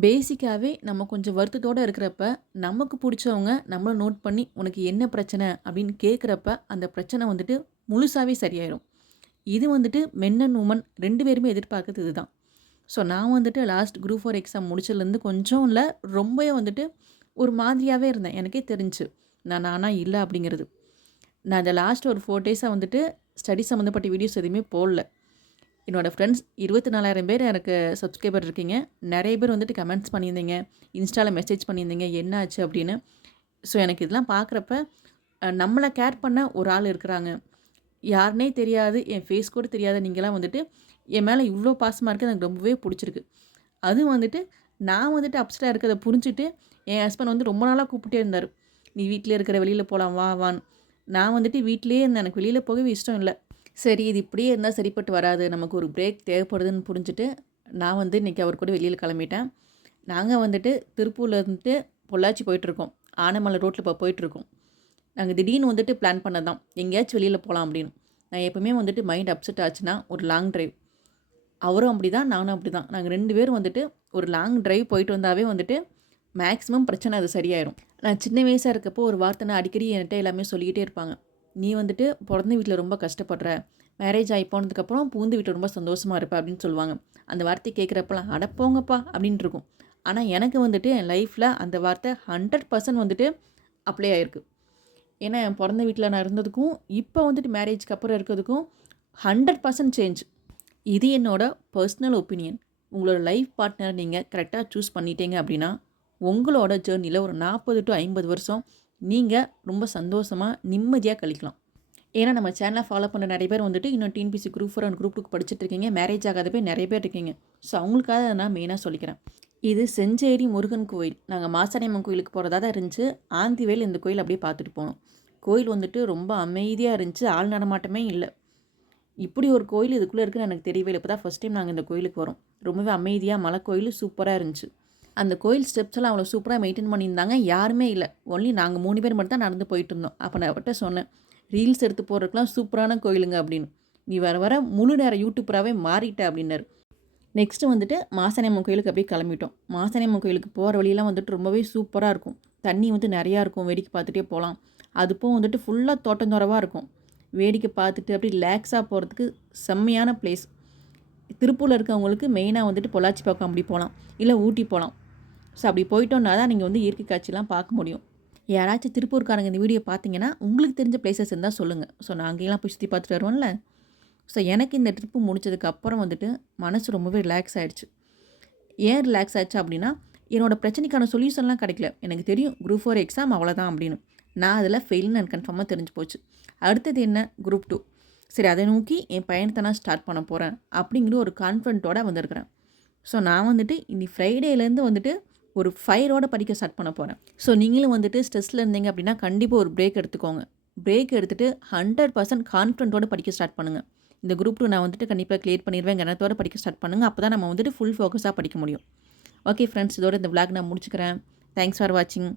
பேசிக்காகவே நம்ம கொஞ்சம் வருத்தத்தோட இருக்கிறப்ப, நமக்கு பிடிச்சவங்க நம்மளை நோட் பண்ணி, "உனக்கு என்ன பிரச்சனை?" அப்படின்னு கேட்குறப்ப அந்த பிரச்சனை வந்துட்டு முழுசாகவே சரியாயிடும் இது வந்துட்டு மென் அண்ட் உமன் ரெண்டு பேருமே எதிர்பார்க்கறது இதுதான். ஸோ நான் வந்துட்டு லாஸ்ட் குரூப் ஃபோர் எக்ஸாம் முடிச்சதுலேருந்து கொஞ்சம் இல்லை ரொம்பவே வந்துட்டு ஒரு மாதிரியாகவே இருந்தேன். எனக்கே தெரிஞ்சு நான் நானாக இல்லை அப்படிங்கிறது. நான் இந்த லாஸ்ட் ஒரு ஃபோர் டேஸாக வந்துட்டு ஸ்டடி சம்மந்தப்பட்ட வீடியோஸ் எதுவுமே போடல. என்னோடய ஃப்ரெண்ட்ஸ் 24,000 பேர் எனக்கு சப்ஸ்கிரைபர் இருக்கீங்க. நிறைய பேர் வந்துட்டு கமெண்ட்ஸ் பண்ணியிருந்தீங்க. இன்ஸ்டாவில் மெசேஜ் பண்ணியிருந்தீங்க. என்ன ஆச்சு அப்படின்னு. ஸோ எனக்கு இதெல்லாம் பார்க்குறப்ப, நம்மளை கேர் பண்ண ஒரு ஆள் இருக்கிறாங்க. யாருனே தெரியாது, என் ஃபேஸ் கூட தெரியாத நீங்களாம் வந்துட்டு, என் மேலே இவ்வளோ பாசமாக இருக்குது எனக்கு ரொம்பவே பிடிச்சிருக்கு அதுவும் வந்துட்டு, நான் வந்துட்டு அப்செட்டாக இருக்கிறத புரிஞ்சுட்டு, என் ஹஸ்பண்ட் வந்து ரொம்ப நாளாக கூப்பிட்டே இருந்தார் "நீ வீட்டிலே இருக்கிற, வெளியில் போகலாம் வா வான்னு." நான் வந்துட்டு வீட்டிலேயே இருந்தேன். எனக்கு வெளியில் போகவே இஷ்டம் இல்லை சரி இது இப்படியே இருந்தால் சரிப்பட்டு வராது. நமக்கு ஒரு பிரேக் தேவைப்படுதுன்னு புரிஞ்சுட்டு, நான் வந்து இன்றைக்கி அவர் கூட வெளியில் கிளம்பிட்டேன். நாங்கள் வந்துட்டு திருப்பூரில் இருந்துட்டு பொள்ளாச்சி போயிட்டுருக்கோம். ஆனமலை ரோட்டில் இப்போ போயிட்டுருக்கோம். நாங்கள் திடீர்னு வந்துட்டு பிளான் பண்ணது தான். எங்கேயாச்சும் வெளியில் போகலாம் அப்படின்னு. நான் எப்போவுமே வந்துட்டு மைண்ட் அப்செட் ஆச்சுன்னா, ஒரு லாங் ட்ரைவ் அவரும் அப்படி தான் நானும் அப்படி தான் நாங்கள் ரெண்டு பேரும் வந்துட்டு ஒரு லாங் ட்ரைவ் போயிட்டு வந்தாவே வந்துட்டு, மேக்ஸிமம் பிரச்சனை அது சரியாயிடும் நான் சின்ன வயசாக இருக்கப்போ ஒரு வார்த்தை நான் அடிக்கடி என்கிட்ட எல்லாமே சொல்லிக்கிட்டே இருப்பாங்க. "நீ வந்துட்டு பிறந்த வீட்டில் ரொம்ப கஷ்டப்படுற. மேரேஜ் ஆகி போனதுக்கப்புறம் பூந்து வீட்டில் ரொம்ப சந்தோஷமாக இருப்ப." அப்படின்னு சொல்லுவாங்க. அந்த வார்த்தையை கேட்குறப்பெல்லாம் அடப்போங்கப்பா அப்படின்ட்டு இருக்கும். ஆனால் எனக்கு வந்துட்டு என் லைஃப்பில் அந்த வார்த்தை 100% வந்துட்டு அப்ளை ஆயிருக்கு. ஏன்னா என் பிறந்த வீட்டில் நான் இருந்ததுக்கும், இப்போ வந்துட்டு மேரேஜ்க்கு அப்புறம் இருக்கிறதுக்கும் 100% சேஞ்ச். இது என்னோடய பர்சனல் ஒப்பீனியன். உங்களோட லைஃப் பார்ட்னர் நீங்கள் கரெக்டாக சூஸ் பண்ணிட்டீங்க அப்படின்னா, உங்களோட ஜேர்னியில் ஒரு நாற்பது டு ஐம்பது வருஷம் நீங்கள் ரொம்ப சந்தோஷமாக நிம்மதியாக கழிக்கலாம். ஏன்னா நம்ம சேனல ஃபாலோ பண்ண நிறைய பேர் வந்துட்டு இன்னும் TNPSC group four and group டூக்கு படிச்சுட்டு இருக்கீங்க. மேரேஜ் ஆகாத போய் நிறைய பேர் இருக்கீங்க. ஸோ அவங்களுக்காக நான் மெயினாக சொல்லிக்கிறேன். இது செஞ்சேரி முருகன் கோயில். நாங்கள் மாசாணியம்மன் கோயிலுக்கு போகிறதா தான் இருந்துச்சு. ஆந்திவேல் இந்த கோயில் அப்படியே பார்த்துட்டு போனோம். கோயில் வந்துட்டு ரொம்ப அமைதியாக இருந்துச்சு. ஆள் நடமாட்டமே இல்லை இப்படி ஒரு கோயில் இதுக்குள்ளே இருக்குன்னு எனக்கு தெரியவே இல்லை இப்போ தான் ஃபர்ஸ்ட் டைம் நாங்கள் இந்த கோயிலுக்கு வரோம். ரொம்பவே அமைதியாக மலை கோயில் சூப்பராக இருந்துச்சு. அந்த கோயில் ஸ்டெப்ஸ் எல்லாம் அவ்வளோ சூப்பராக மெயின்டெயின் பண்ணியிருந்தாங்க. யாருமே இல்லை ஒன்லி நாங்கள் மூணு பேர் மட்டும் தான் நடந்து போயிட்டு இருந்தோம். அப்போ நான் அவர்கிட்ட சொன்னேன், "ரீல்ஸ் எடுத்து போடுறதுக்குலாம் சூப்பரான கோயிலுங்க" அப்படின்னு. "நீ வர வர முழு நேரம் யூடியூப்பராகவே மாறிட்ட" அப்படின்னாரு. நெக்ஸ்ட்டு வந்துட்டு மாசாணியம்மன் கோயிலுக்கு அப்படியே கிளம்பிட்டோம். மாசாணியம்மன் கோயிலுக்கு போகிற வழியெல்லாம் வந்துட்டு ரொம்பவே சூப்பராக இருக்கும். தண்ணி வந்து நிறையா இருக்கும். வேடிக்கை பார்த்துட்டே போகலாம் அதுப்போம் வந்துட்டு ஃபுல்லாக தோட்டந்தோரவாக இருக்கும். வேடிக்கை பார்த்துட்டு அப்படியே ரிலாக்ஸாக போகிறதுக்கு செம்மையான பிளேஸ். திருப்பூரில் இருக்கவங்களுக்கு மெயினாக வந்துட்டு பொள்ளாச்சி பக்கம் அப்படி போகலாம் இல்லை ஊட்டி போகலாம் ஸோ அப்படி போயிட்டோம்னா தான் நீங்கள் வந்து இயற்கை காட்சிலாம் பார்க்க முடியும். யாராச்சும் திருப்பூர்காரங்க இந்த வீடியோ பார்த்தீங்கன்னா, உங்களுக்கு தெரிஞ்ச பிளேசஸ் இருந்தால் சொல்லுங்கள் ஸோ நான் அங்கேயெல்லாம் போய் சுற்றி பார்த்துட்டு வருவோம்ல ஸோ எனக்கு இந்த ட்ரிப்பு முடிச்சதுக்கு அப்புறம் வந்துட்டு மனசு ரொம்பவே ரிலாக்ஸ் ஆகிடுச்சு ஏன் ரிலாக்ஸ் ஆச்சு அப்படின்னா, என்னோடய பிரச்சனைக்கான சொல்யூஷன்லாம் கிடைக்கல. எனக்கு தெரியும் குரூப் ஃபோர் எக்ஸாம் அவ்வளோதான் அப்படின்னு. நான் அதில் ஃபெயில்னு எனக்கு கன்ஃபார்மாக தெரிஞ்சு போச்சு. அடுத்தது என்ன? குரூப் டூ சரி அதை நோக்கி என் பயணத்தை நான் ஸ்டார்ட் பண்ண போகிறேன் அப்படிங்கிற ஒரு கான்ஃபிடென்ட்டோட வந்திருக்கிறேன். ஸோ நான் வந்துட்டு இன்னி ஃப்ரைடேலேருந்து வந்துட்டு ஒரு ஃபயரோட படிக்க ஸ்டார்ட் பண்ண போகிறேன் ஸோ நீங்களும் வந்துட்டு ஸ்ட்ரெஸ்ஸில் இருந்தீங்க அப்படின்னா, கண்டிப்பாக ஒரு பிரேக் எடுத்துக்கோங்க. பிரேக் எடுத்துகிட்டு ஹண்ட்ரட் பர்சன்ட் கான்ஃபிடென்ட்டோட படிக்க ஸ்டார்ட் பண்ணுங்கள் இந்த குரூப் டூ நான் வந்துட்டு கண்டிப்பாக கிளியர் பண்ணிடுவேன் கணத்தோடு படிக்க ஸ்டார்ட் பண்ணுங்கள் அப்போ தான் நம்ம வந்துட்டு ஃபுல் ஃபோக்கஸாக படிக்க முடியும். ஓகே ஃப்ரெண்ட்ஸ் இதோட இந்த விளாக் நான் முடிச்சுக்கிறேன். தேங்க்ஸ் ஃபார் வாட்சிங்.